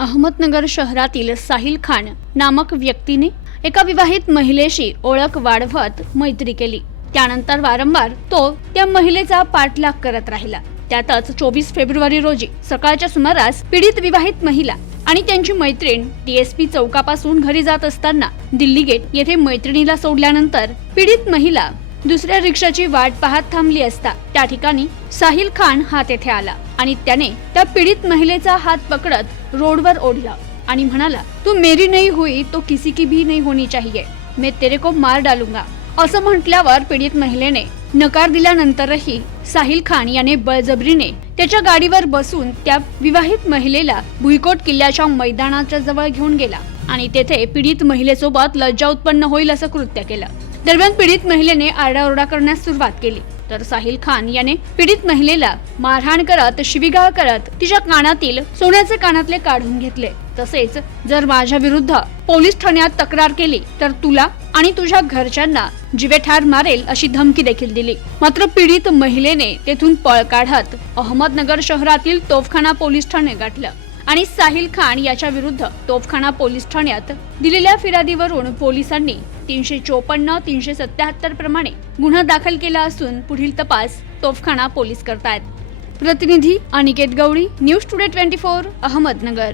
अहमदनगर शहरातील साहिल खान नामक व्यक्तीने एका विवाहित महिलेशी ओळख वाढवत मैत्री केली. त्यानंतर वारंवार तो त्या महिलेचा पाठलाग करत राहिला. त्यातच चोवीस फेब्रुवारी रोजी सकाळच्या सुमारास पीडित विवाहित महिला आणि त्यांची मैत्रीण डीएसपी चौकापासून घरी जात असताना दिल्ली गेट येथे मैत्रिणीला सोडल्यानंतर पीडित महिला दुसऱ्या रिक्षाची वाट पाहत थांबली असता. त्या ठिकाणी साहिल खान हा तेथे आला आणि त्याने त्या पीडित महिलेचा हात पकडत रोडवर ओढला आणि म्हणाला तू मेरी नहीं हुई तो किसी की भी नहीं होनी चाहिए. मैं तेरे को मार डालूंगा. असं म्हटल्यावर पीडित महिलेने नकार दिल्यानंतरही साहिल खान याने बळजबरीने त्याच्या गाडीवर बसून त्या विवाहित महिलेला भुईकोट किल्ल्याच्या मैदानाच्या जवळ घेऊन गेला आणि तेथे पीडित महिलेसोबत लज्जा उत्पन्न होईल असं कृत्य केलं. दरम्यान पीडित महिलेने आरडाओरडा करण्यास सुरुवात केली. तर साहिल खान याने पीडित महिलेला मारहाण करत शिवीगाळ करत तिच्या कानातील सोन्याचे कानातले काढून घेतले. तसेच जर माझ्या विरुद्ध पोलीस ठाण्यात तक्रार केली तर तुला आणि तुझ्या घरच्यांना जीवे ठार मारेल अशी धमकी देखील दिली. मात्र पीडित महिलेने तेथून पळ काढत अहमदनगर शहरातील तोफखाना पोलीस ठाणे गाठलं. आणि साहिल खान याच्या विरुद्ध तोफखाना पोलीस ठाण्यात दिलेल्या फिर्यादीवरून पोलिसांनी तीनशे चोपन्न तीनशे सत्याहत्तर प्रमाणे गुन्हा दाखल केला असून पुढील तपास तोफखाना पोलीस करतायत. प्रतिनिधी Aniket Gawali news today twenty four Ahmednagar.